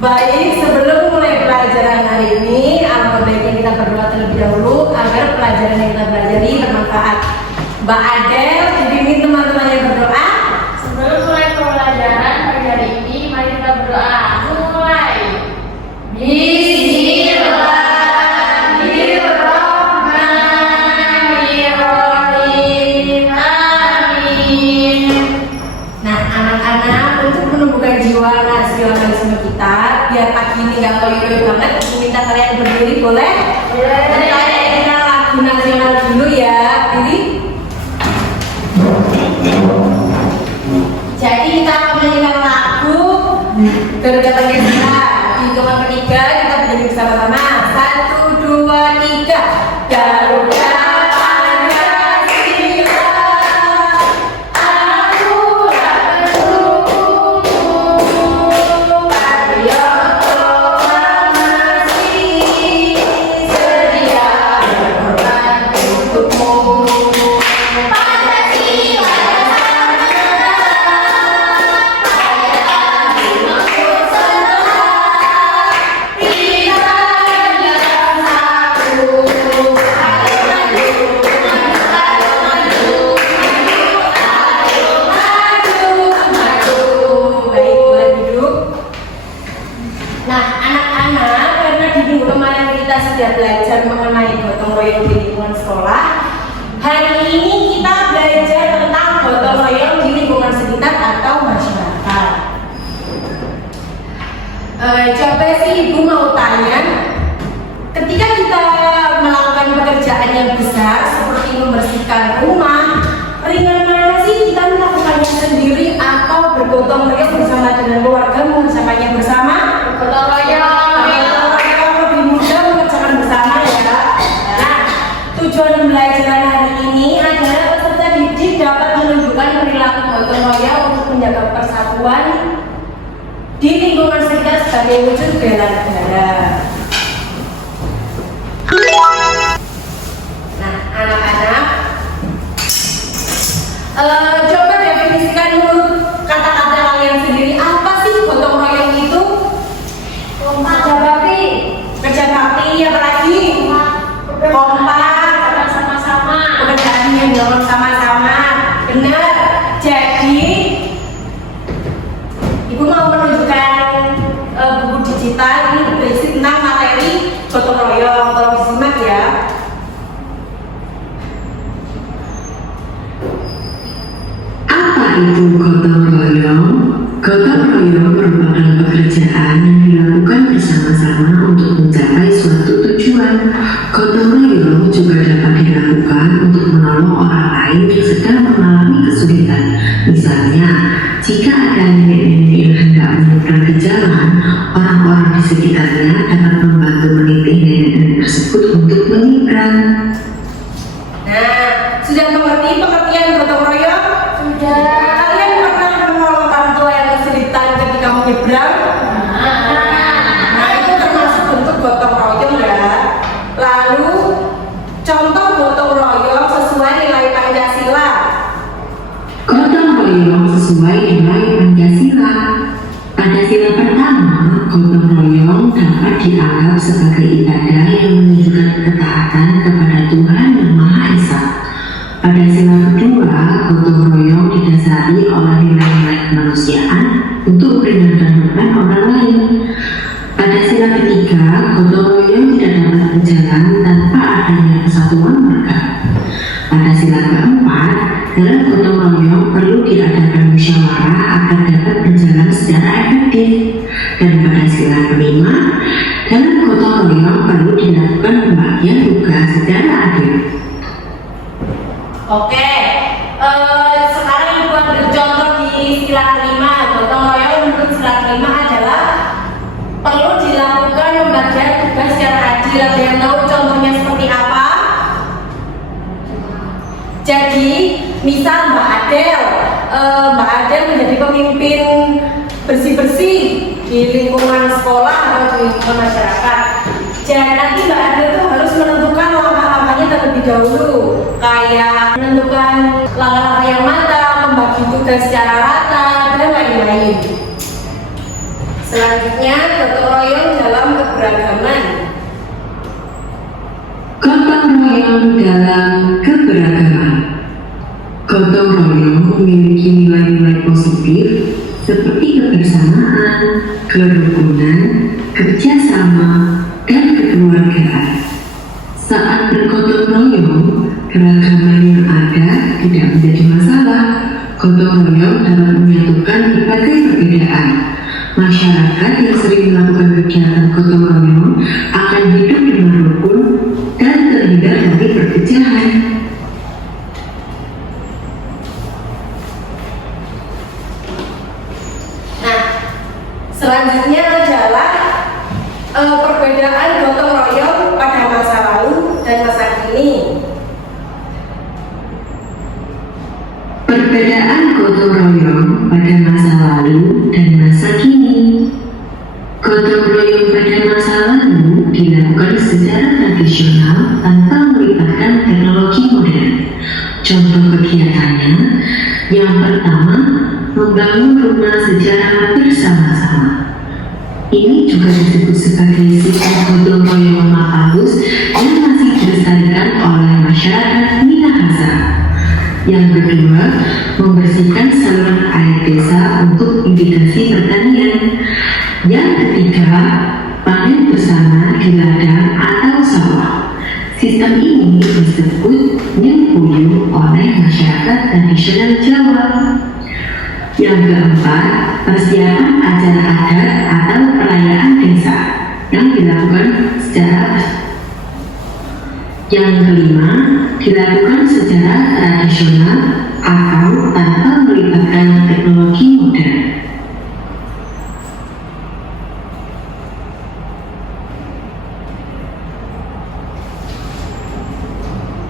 Baik, sebelum mulai pelajaran hari ini, alangkah baiknya kita berdoa terlebih dahulu agar pelajaran yang kita pelajari bermanfaat. Mbak Adel, dibimbing teman-teman yang berdoa. Sebelum mulai pelajaran pagi hari ini, mari kita berdoa. Mulai. Bismillahirrahmanirrahim. Amin. Nah, anak-anak, untuk menumbuhkan jiwa nasionalisme kita, biar pagi ini nggak loyo-loyo banget, aku minta kalian berdiri, boleh? Boleh. Nanti kalian kenal lagu nasional dulu ya, pilih. Jadi kita akan menyanyikan lagu Garuda Pancasila. Di hitungan ketiga kita berdiri bersama-sama. 1, 2, 3. Garuda Pancasila, akulah pendukungmu, patriot masih sedia berkorban untukmu. Nah, anak-anak, karena di minggu kemarin kita sudah belajar mengenai gotong royong di lingkungan sekolah, hari ini kita belajar tentang gotong royong di lingkungan sekitar atau masyarakat. Coba sih Ibu mau tanya, ketika kita melakukan pekerjaan yang besar seperti membersihkan rumah, ringan mana sih kita melakukannya sendiri atau bergotong royong bersama dengan keluarga mengerjakannya bersama? Gotong royong. Lebih mudah mengerjakan bersama ya. Nah, tujuan pembelajaran hari ini adalah peserta didik dapat menunjukkan perilaku gotong royong untuk menjaga persatuan di lingkungan sekitar sebagai wujud bela negara. Nah, anak-anak, coba definisikan menurut kata-kata kalian sendiri, apa sih gotong royong itu? Kerja bakti. Kerja bakti, apa lagi? Kompak, Sama-sama. pekerjaan yang dilakukan sama-sama. Benar. Jadi Ibu mau menunjukkan buku digital ini berisi tentang materi gotong royong. Tolong disimak ya. Apa itu gotong royong? Gotong royong merupakan pekerjaan yang dilakukan bersama-sama untuk mencapai suatu tujuan. Gotong royong juga dapat dilakukan untuk menolong orang lain yang sedang mengalami kesulitan. Misalnya, jika ada nenek-nenek yang hendak menyeberang ke jalan, orang-orang di sekitarnya dapat membantu menitih nenek-nenek tersebut untuk menyeberang. Nah, sudah mengerti pengertian gotong royong? Sudah. Kalian pernah menolong orang tua yang kesulitan ketika menyeberang? Nah, itu termasuk bentuk gotong royong ya. Lalu, contoh gotong royong sesuai nilai Pancasila. Gotong royong sesuai nilai Pancasila. Pada sila pertama, gotong royong dapat dianggap sebagai ibadah yang menunjukkan ketaatan kepada Tuhan Yang Maha Esa. Pada sila kedua, gotong royong didasari oleh nilai-nilai kemanusiaan untuk meringankan beban orang lain. Pada sila ketiga, gotong royong tidak dapat berjalan tanpa adanya kesatuan warga. Pada sila keempat, dalam gotong royong perlu diadakan musyawarah agar dapat berjalan secara efektif. Dan pada sila kelima, dalam gotong royong perlu dilakukan pembagian tugas secara adil. Oke, sekarang Ibu ambil contoh di sila kelima. Gotong royong menurut sila kelima adalah perlu dilakukan pembagian tugas secara adil. Ada yang tahu contohnya seperti apa? Jadi, misal Mbak Adel menjadi pemimpin bersih-bersih di lingkungan sekolah atau di lingkungan masyarakat. Jadi nanti Mbak Adel tuh harus menentukan langkah-langkahnya terlebih dahulu, kayak menentukan langkah-langkah yang matang, membagi tugas secara rata, dan lain-lain. Selanjutnya, gotong royong dalam keberagaman. Gotong royong dalam keberagaman. Gotong royong memiliki nilai-nilai positif seperti kebersamaan, kerukunan, kerjasama, dan kekeluargaan. Saat bergotong royong, keragaman yang ada tidak menjadi masalah. Gotong royong dapat menyatukan berbagai perbedaan. Masyarakat yang sering melakukan kegiatan gotong royong akan hidup dengan rukun dan terhindar dari perpecahan. Nah, selanjutnya adalah perbedaan gotong royong pada masa lalu dan masa kini. Perbedaan gotong royong pada masa lalu dan masa kini. Gotong royong pada masa lalu dilakukan secara tradisional tanpa melibatkan teknologi modern. Contoh kegiatannya, yang pertama, membangun rumah secara bersama-sama. Ini juga disebut sebagai sistem gotong royong Mapalus yang masih dilestarikan oleh masyarakat Minahasa. Yang kedua, membersihkan saluran air desa untuk irigasi pertanian. Yang ketiga, panen bersama di ladang atau sawah. Sistem ini disebut nyengkuyung oleh masyarakat tradisional Jawa. Yang keempat, persiapan acara adat atau perayaan desa yang dilakukan secara Yang kelima, dilakukan secara tradisional atau tanpa melibatkan teknologi modern.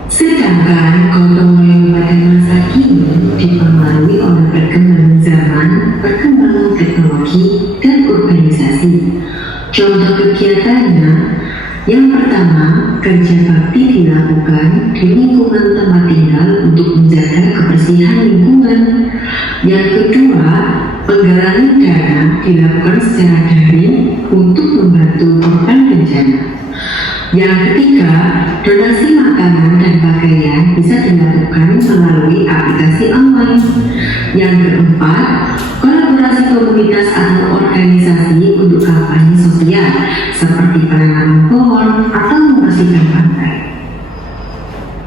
Sedangkan gotong royong pada masa kini dipengaruhi oleh perkembangan zaman, perkembangan teknologi, dan urbanisasi. Contoh kegiatannya, yang pertama, kerja bakti dilakukan di lingkungan tempat tinggal untuk menjaga kebersihan lingkungan. Yang kedua, penggalangan dana dilakukan secara daring untuk membantu korban bencana. Yang ketiga, donasi makanan dan pakaian bisa dilakukan melalui aplikasi online. Yang keempat, kolaborasi komunitas atau organisasi untuk kampanye sosial seperti penanaman pohon atau membersihkan pantai.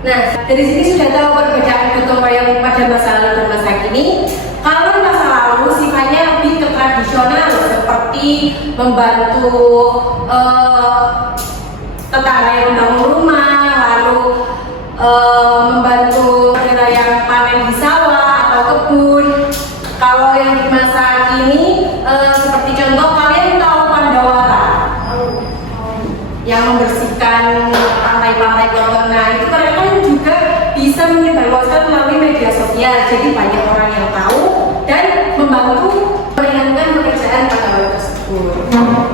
Nah, dari sini sudah tahu perbedaan gotong royong pada masa lalu dan masa kini. Kalau masa lalu sifatnya lebih ke tradisional seperti membantu tetangga yang membangun rumah, lalu membantu yang panen di sawah atau kebun. Kalau yang di masa kini seperti contoh kalian tahu Pandawara yang membersihkan pantai-pantai kotor. Nah, itu mereka juga bisa menyebarluaskan melalui media sosial. Jadi banyak orang yang tahu dan membantu meringankan pekerjaan pada hal tersebut.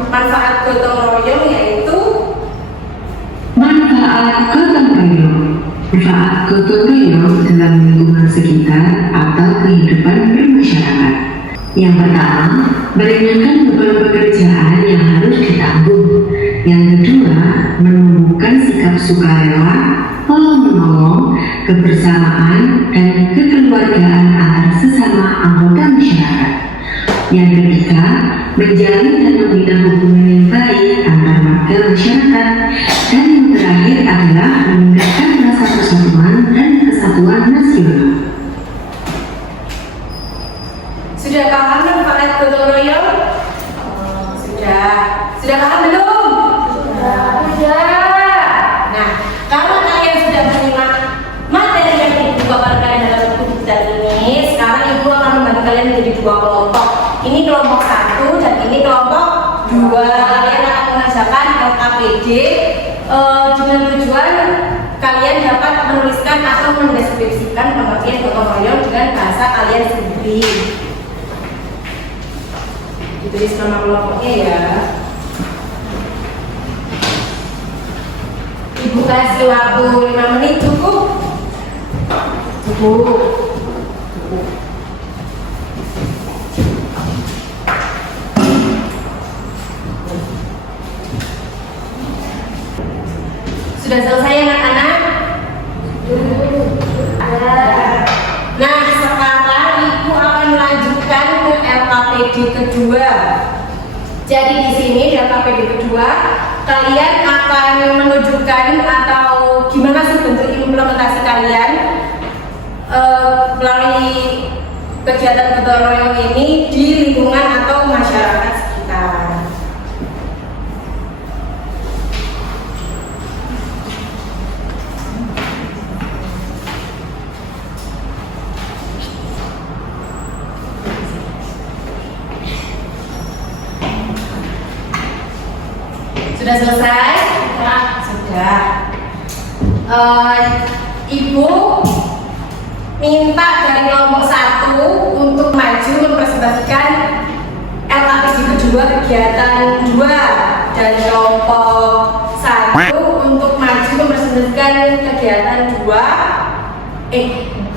Manfaat gotong royong yaitu Manfaat gotong royong. Manfaat gotong royong dalam lingkungan sekitar atau kehidupan bermasyarakat. Yang pertama, meringankan beban pekerjaan yang harus ditanggung. Yang kedua, menumbuhkan sikap sukarela, tolong-menolong, kebersamaan, dan kekeluargaan antar sesama anggota masyarakat. Yang ketiga, menjalin dan membina hubungan yang baik antar warga masyarakat. Dan yang terakhir adalah meningkatkan rasa persatuan dan kesatuan nasional. sudah paham manfaat gotong royong? Sudah paham belum? Sudah. Nah, kalau kalian sudah menyimak materi yang Ibu paparkan dalam buku kita ini, sekarang Ibu akan membagi kalian menjadi dua kelompok. Ini kelompok 1 dan ini kelompok 2. Kalian akan mengerjakan LKPD dengan tujuan kalian dapat menuliskan atau mendeskripsikan pengertian gotong royong dengan bahasa kalian sendiri. Ditulis nama kelompoknya ya. Ibu kasih waktu 5 menit cukup? Cukup. Sudah selesai anak-anak? Nah, sekarang Ibu akan melanjutkan ke LKPD kedua. Jadi di sini di LKPD kedua, kalian akan menunjukkan atau gimana sih bentuk implementasi kalian melalui kegiatan gotong royong ini di lingkungan atau masyarakat sekitar. Sudah selesai? Sudah. Ibu minta dari kelompok 1 untuk maju mempresentasikan LKPD kedua kegiatan 2 dan kelompok 1 untuk maju mempresentasikan kegiatan 2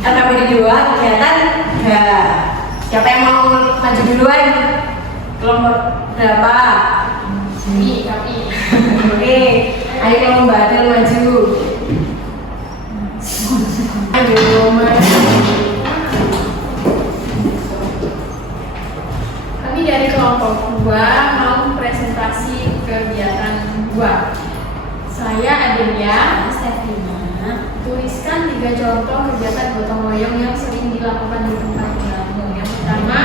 LKPD 2 kegiatan 3. Siapa yang mau maju duluan? Kelompok berapa? Kami. Oke, ayo kamu Mbak Adel maju. Ayo maju. Kami dari kelompok 2 mau presentasi kegiatan 2. Saya Adelia Stefina. Tuliskan 3 contoh kegiatan gotong royong yang sering dilakukan di tempat tinggalmu. Yang pertama,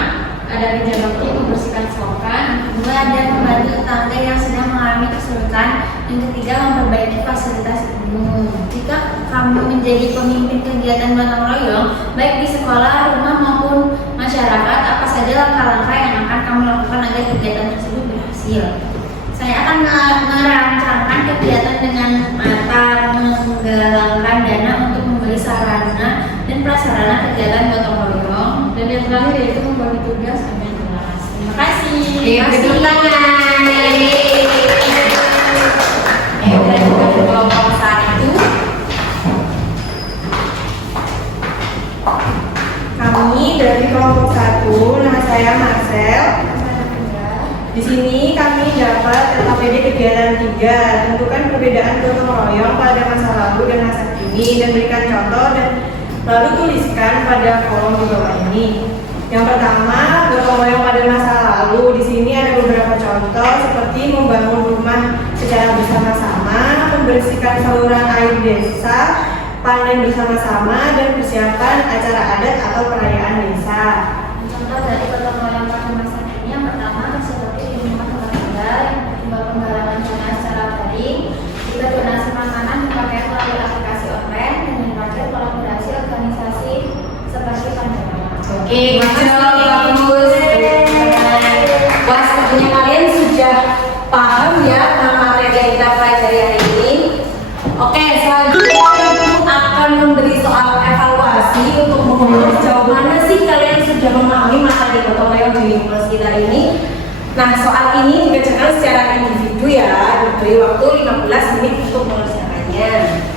ada kerja bakti membersihkan selokan. Kedua, ada membantu tetangga yang sedang mengalami kesulitan. Yang ketiga, memperbaiki fasilitas umum. Jika kamu menjadi pemimpin kegiatan gotong royong, baik di sekolah, rumah maupun masyarakat, apa saja langkah-langkah yang akan kamu lakukan agar kegiatan tersebut berhasil? Saya akan merancangkan kegiatan dengan matang, menggalangkan dana untuk membeli sarana dan prasarana kegiatan gotong royong. Dan yang terakhir yaitu membagi tugas dengan jelas. Terima kasih. Tepuk tangan. Dari kelompok 1. Kami dari kelompok 1, nama saya Marcel. Di sini kami dapat LKPD kegiatan 3. Tentukan perbedaan gotong royong pada masa lalu dan masa kini dan berikan contoh dan lalu tuliskan pada kolom di bawah ini. Yang pertama, gotong royong pada masa lalu. Di sini ada beberapa contoh seperti membangun rumah secara bersama-sama, membersihkan saluran air desa, panen bersama-sama, dan persiapan acara adat atau perayaan desa. Contoh dari gotong royong pada masa kini yang pertama seperti di rumah tempat tinggal, yang penggalangan dana secara daring, juga donasi makanan dipakai melalui aplikasi online, dan yang terakhir kolaborasi organisasi seperti Panjang. Oke, bagus. Wah, sepertinya kalian sudah paham ya materi yang kita pelajari hari ini. Oke, selanjutnya Ibu akan memberi soal evaluasi untuk mengukur sejauh mana sih kalian sudah memahami materi gotong royong di lingkungan sekitar ini. Nah, soal ini dikerjakan secara individu ya, diberi waktu 15 menit untuk mengerjakannya.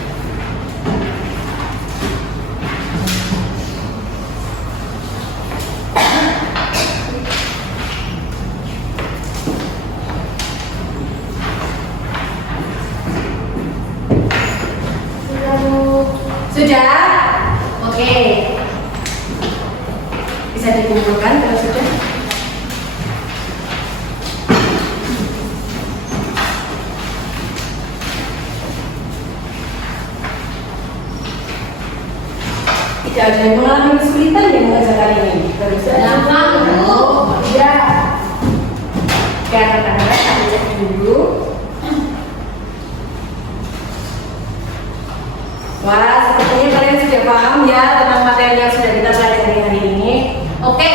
Sudah? Oke. Bisa dikumpulkan kalau sudah? Tidak ada yang mengalami kesulitan yang mengajar kali ini. Gampang, Bu. Ya. Karena aku lihat dulu. Wah, sepertinya kalian sudah paham ya tentang materi yang sudah kita pelajari hari ini. Oke,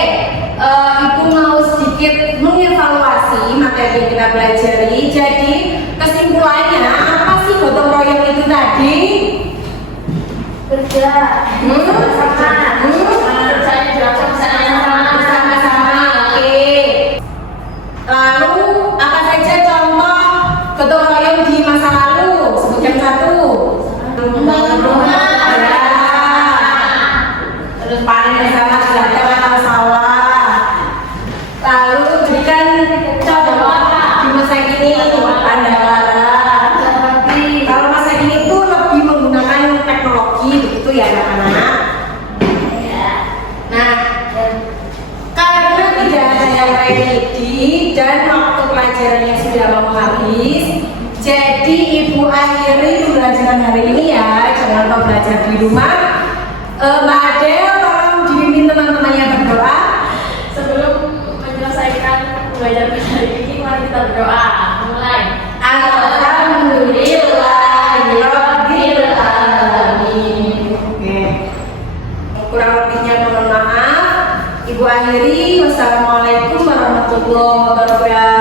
Ibu mau sedikit mengevaluasi materi yang kita pelajari. Jadi kesimpulannya apa sih gotong royong itu tadi? Kerja Bersama-sama. Oke. Lalu apa saja contoh gotong royong di masa lalu? Sebutkan satu. Terus panen bersama di ladang atau sawah. Lalu berikan contoh di masa kini pandawara. Kalau masa kini itu teliti dan waktu pelajarannya sudah mau habis. Jadi ibu akhiri pembelajaran hari ini ya, jangan lupa belajar di rumah. Mbak Adel tolong dipimpin teman-temannya berdoa. Sebelum menyelesaikan pembelajaran hari ini, mari kita berdoa. Mulai. Alhamdulillahirabbil alamin. Oke. Kurang lebihnya mohon maaf. Ibu akhiri. Wassalamualaikum warahmatullahi wabarakatuh.